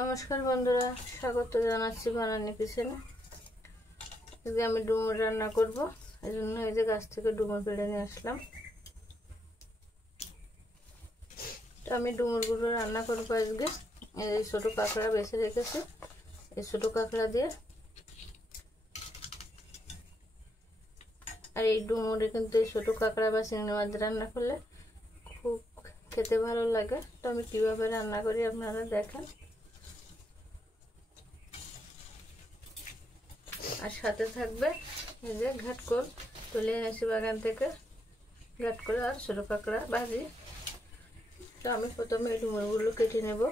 নমস্কার বন্ধুরা, স্বাগত জানাচ্ছি বানানি কিচেনে। আজকে আমি ডুমুর রান্না করব। এই জন্য এই যে গাছ থেকে ডুমুর পেড়ে নিয়ে আসলাম। তো আমি ডুমুরগুলো রান্না করবো আজকে। এই ছোটো কাঁকড়া বেছে রেখেছি, এই ছোটো কাঁকড়া দিয়ে। আর এই ডুমুরে কিন্তু এই ছোটো কাঁকড়া বা চিংড়ি মাছ রান্না করলে খুব খেতে ভালো লাগে। তো আমি কীভাবে রান্না করি আপনারা দেখেন। আর সাথে থাকবে এই যে ঘাটকোল তুলে এনেছি বাগান থেকে, ঘাটকোল আর ছোটো কাঁকড়া ভাজি। তো আমি প্রথমে এই ডুমুরগুলো কেটে নেব।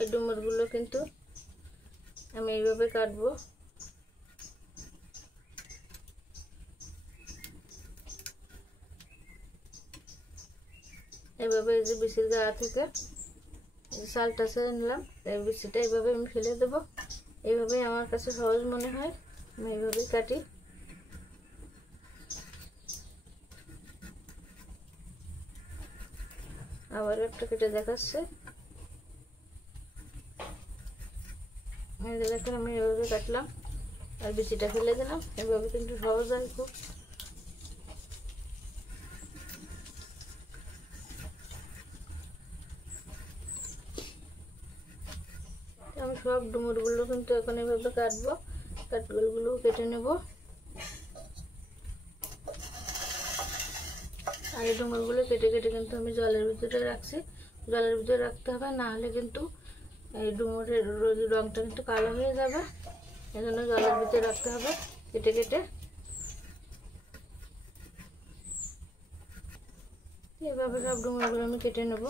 এই ডুমুরগুলো কিন্তু আমি এইভাবে কাটবো। এইভাবে এই যে বিচির গাড়া থেকে চালটা ছেড়ে নিলাম, এই বিচিটা এইভাবে আমি ফেলে দেবো। এইভাবেই আমার কাছে সহজ মনে হয়, আমি এইভাবেই কাটি। আবার একটা কেটে দেখাচ্ছে। দেখুন আমি এইভাবে কাটলাম আর বিচিটা ফেলে দিলাম। এইভাবে কিন্তু সহজ হয় খুব। আমি সব ডুমুরগুলো কিন্তু এখন এইভাবে কাটবো, কাঠগুলো কেটে নেব। আর এই ডুমুরগুলো কেটে কেটে কিন্তু আমি জলের ভিতরে রাখছি। জলের ভিতরে রাখতে হবে, না হলে কিন্তু এই ডুমুরের রঙটা কিন্তু কালো হয়ে যাবে। এই জন্য জলের ভিতরে রাখতে হবে কেটে কেটে। এইভাবে সব ডুমুরগুলো আমি কেটে নেব।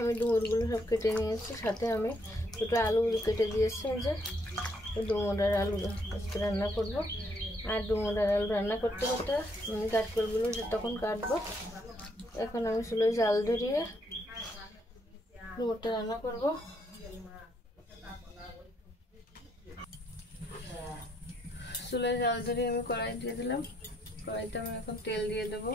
আমি ডুমুরগুলো সব কেটে নিয়েছি, সাথে আমি দুটো আলু কেটে দিয়েছি। যে ডুমুর আর আলু রান্না করব। আর ডুমুর আর আলু রান্না করতে করতে আমি কাঠকলগুলো তখন কাটবো। এখন আমি চুলোয় জাল ধরিয়ে ডুমুরটা রান্না করব। চুলোয় জাল ধরিয়ে আমি কড়াই দিয়ে দিলাম। কড়াইতে আমি এখন তেল দিয়ে দেবো।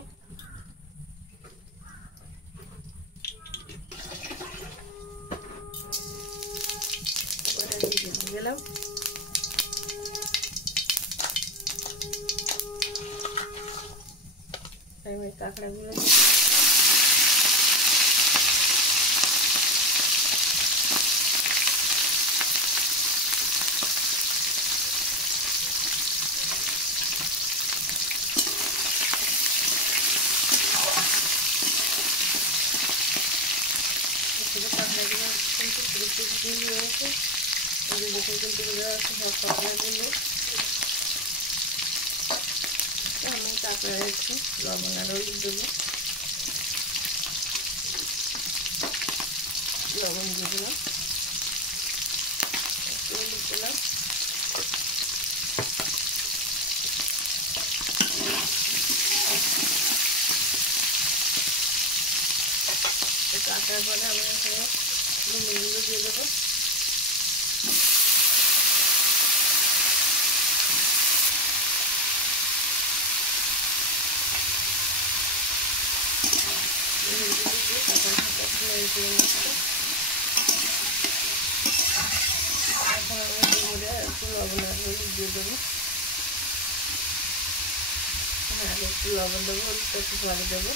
গেলাম আমি কাঁকড়াগুলো কাঁকড়াগুলো কিন্তু পুরো হয়েছে। দেখুন কিন্তু বোঝা যাচ্ছে সব কাঁকড়াগুলো। আমি কাঁকড়া একটু লবণ আর হলুদ দেবো। লবণ দিয়ে দিলাম, একটু হলুদ দিলাম। কাঁকড়ার পরে আমরা এখানে ডুমুরগুলো দিয়ে দেবো। এখন আমি ডুমুরে একটু লবণ আর হলুদ দিয়ে দেবো। আগে একটু লবণ দেবো, হলুদটা একটু পরে দেবো।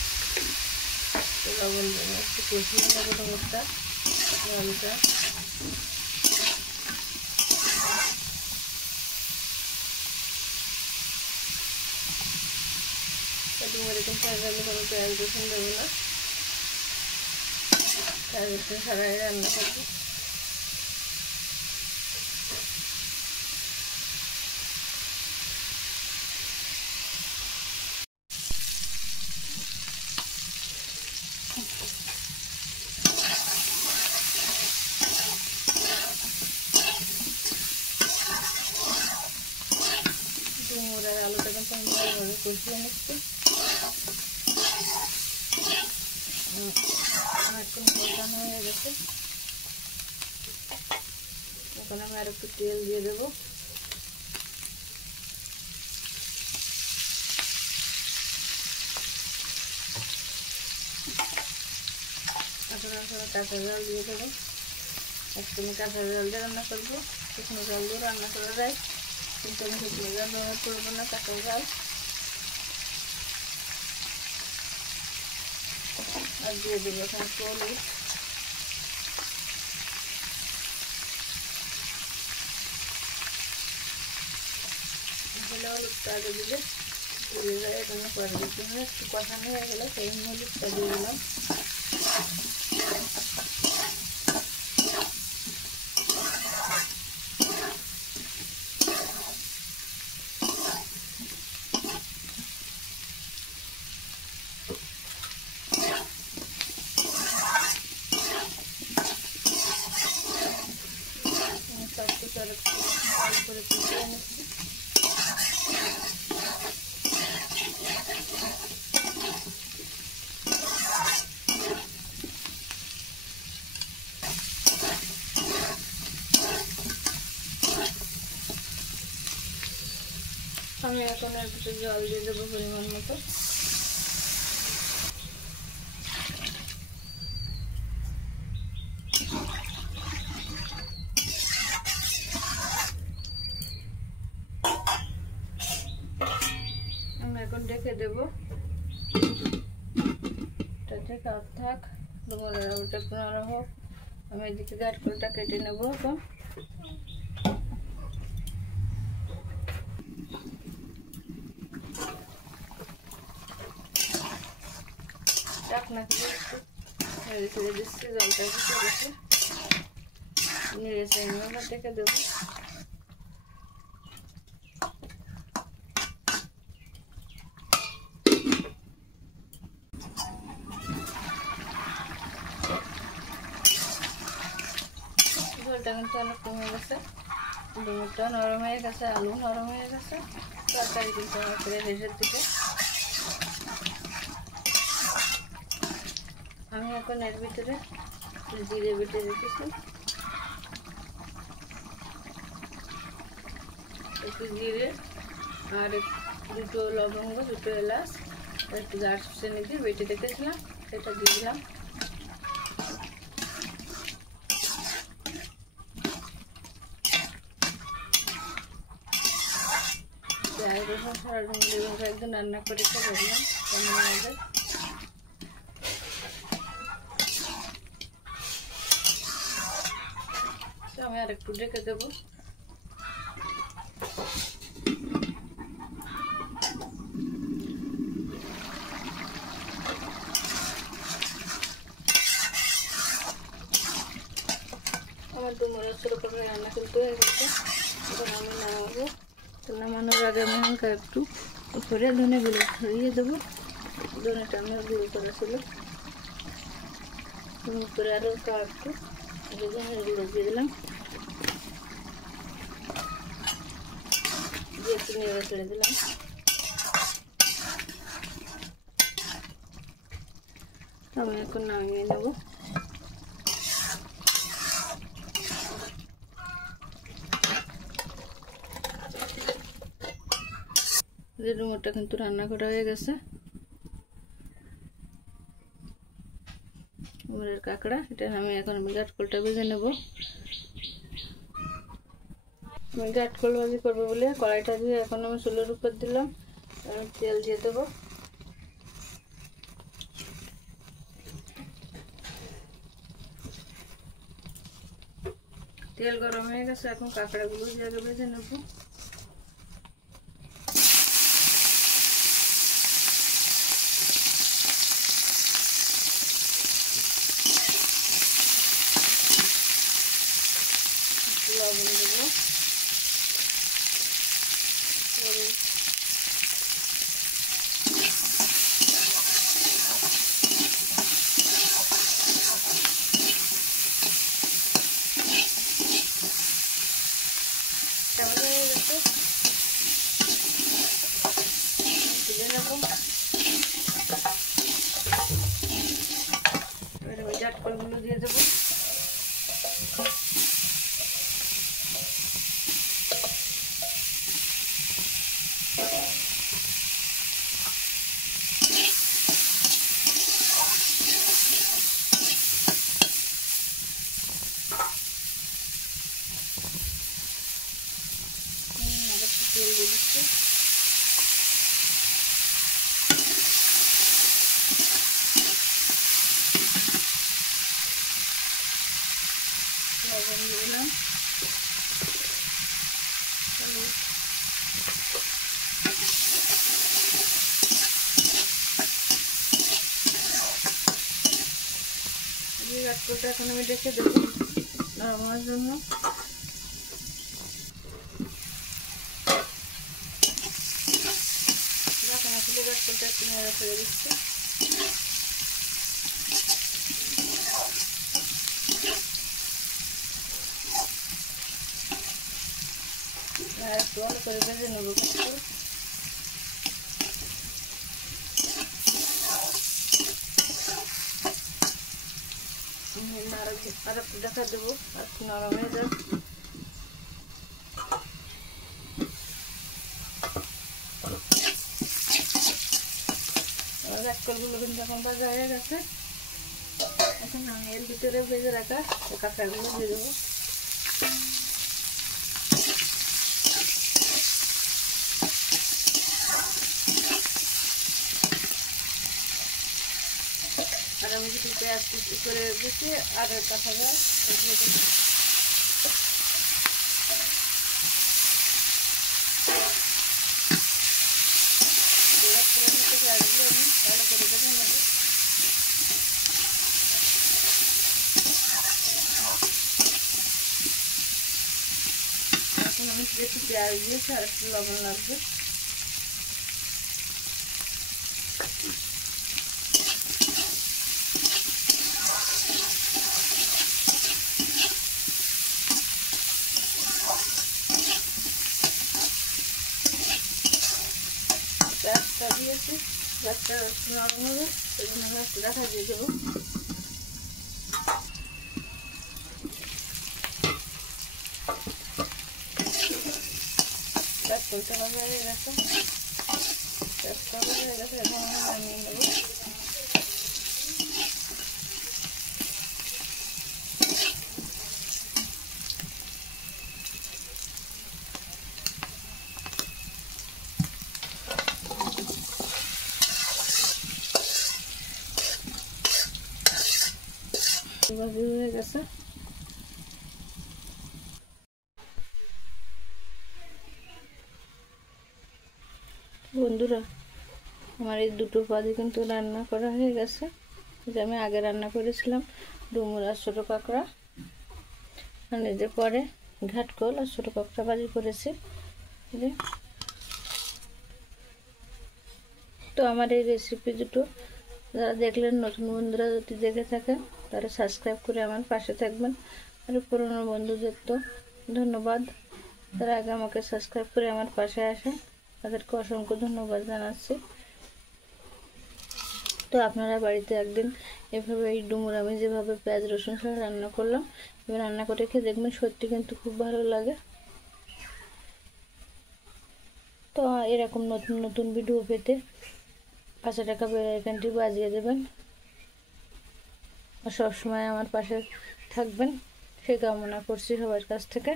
লবণ দেবো, একটু কষিয়ে নেবো ডুমুরটা আলুটা। ডুমুরে কিন্তু আমি কোনো পেঁয়াজ রসুন দেবো না, পেঁয়াজ রসুন ছাড়াই রান্না করবো। ডুমুর আর আলুটা কিন্তু আমি ভালোভাবে কষিয়ে নিচ্ছি। আর এখন কষানো হয়ে গেছে। এখন আমি আর একটু তেল দিয়ে দেবো। এখন কাঁচা জল দিয়ে দেবো। একটু আমি কাঁচা জল দিয়ে রান্না করবো। শুকনো জল দিয়ে রান্না করা যায়, কিন্তু আমি শুকনো জল ব্যবহার করবো না, কাঁচা জল। আর দিয়ে দেবো এখন হলুদ। হলুদটা আগে দিলে পুড়ে যায়, এখানে পরের জন্য একটু কষানো হয়ে গেলে সেই হলুদটা দিয়ে দিলাম। করে তুলে নিচ্ছি। আমি এখন এর ভিতরে জল দিয়ে দেবো পরিমাণ মতো। আমি এখন ঢেকে দেবো, ঢেকে থাক, ডুমুরের আলুটা একটু নরম হোক। আমি এদিকে গাঁটকলটা কেটে নেবো। এখন ঢাকনা দিয়ে একটু নেড়ে ছেড়ে দিচ্ছি, জলটা ফুটে গেছে। নেড়ে ছেড়ে নিয়ে ঢেকে দেবো। ঝোলটা কিন্তু অনেক কমে গেছে, ডুমুরটা নরম হয়ে গেছে, আলু নরম হয়ে গেছে, তরকারি কিন্তু অনেকটা শেষের দিকে। আমি এখন এর ভিতরে জিরে বেটে রেখেছি, একটু জিরে আর দুটো লবঙ্গ, দুটো এলাচ আর একটু দারচিনি দিয়ে বেটে রেখেছিলাম, সেটা দিয়ে দিলাম। পেঁয়াজ রসুন ছাড়া একদম রান্না করে খেয়ে দিলাম কেমন লাগে। আমি আর একটু ঢেকে দেবো। আমার ডুমুর করে রান্না কিন্তু হয়ে গেছে। এখন আমি নামাবো। নামানোর আগে আমি হালকা একটু উপরে ধনে গুঁড়ো ছড়িয়ে দেবো। ধনেটা আমার গুঁড়ো করা ছিল, উপরে আরও একটু ধনের গুঁড়ো দিয়ে দিলাম, দিয়ে একটু নেড়ে ছেড়ে দিলাম। আমি এখন নামিয়ে নেবো। ডুমুরটা কিন্তু রান্না করা হয়ে গেছে। ডুমুরের কাঁকড়া, এটা আমি এখন গাঁটকলটা ভেজে নেব। আমি গাঁটকল ভাজি করবো বলে কড়াইটা দিয়ে এখন আমি চুলের উপর দিলাম। আমি তেল দিয়ে দেবো। তেল গরম হয়ে গেছে, এখন কাঁকড়াগুলো দিয়ে ভেজে নেব। লবণ দেবো, কাঠকলগুলো দিয়ে দেবো। তেল দিয়ে দিচ্ছি। লবণ দিয়ে দিলাম, কাঠকলটা এখন আমি রেখে দেবো নামানোর জন্য। কাঠকলটা একটু নেড়ে ফেলে দিচ্ছি। আর একটু ভালো করে ভেজে নেবো কিন্তু। আর একটু দেখা দেবো, আর একটু নরম হয়ে যাক। কাঠকলগুলো কিন্তু এখন ভাজা হয়ে গেছে। এখন আমি এর ভিতরে ভেজে রাখা কাঁকড়াগুলো দিয়ে দেবো। আর আমি কিছু পেঁয়াজ কুচি করে দিচ্ছি আর কাঁচাটা পেঁয়াজগুলো আমি ভালো করে ভেজে নেব। এখন আমি বেশি পেঁয়াজ দিয়েছি, আর একটু লবণ লাগবে। পেঁয়াজটা দিয়েছি, পেঁয়াজটা নরম হবে, সেই জন্য আমি একটু দেখা দিয়ে দেবো। কাঠকলটা ভাজা হয়ে গেছে, পেঁয়াজটা ভাজা হয়ে গেছে, এখন আমি নামিয়ে নেব। ভাজি হয়ে গেছে। বন্ধুরা, আমার এই দুটো ভাজি কিন্তু রান্না করা হয়ে গেছে। যে আমি আগে রান্না করেছিলাম ডুমুর আর ছোটো কাঁকড়া, আর যে পরে ঘাটকল আর ছোটো কাঁকড়া ভাজি করেছি। তো আমার এই রেসিপি দুটো যারা দেখলেন, নতুন বন্ধুরা যদি দেখে থাকেন তারা সাবস্ক্রাইব করে আমার পাশে থাকবেন। আর পুরনো বন্ধুদের তো ধন্যবাদ, তারা আগে আমাকে সাবস্ক্রাইব করে আমার পাশে আসেন, তাদেরকে অসংখ্য ধন্যবাদ জানাচ্ছি। তো আপনারা বাড়িতে একদিন এভাবে এই ডুমুর আমি যেভাবে পেঁয়াজ রসুন ছাড়া রান্না করলাম, এবার রান্না করে খেয়ে দেখবেন, সত্যি কিন্তু খুব ভালো লাগে। তো এরকম নতুন নতুন ভিডিও পেতে পাশে টাকা বেল আইকনটি বাজিয়ে দেবেন, আর সবসময় আমার পাশে থাকবেন সেই কামনা করছি সবার কাছ থেকে।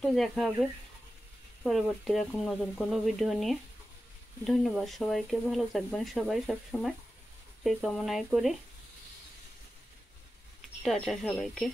তো দেখা হবে পরবর্তী এরকম নতুন কোনো ভিডিও নিয়ে। ধন্যবাদ সবাইকে, ভালো থাকবেন সবাই সবসময় সেই কামনাই করি। টাটা সবাইকে।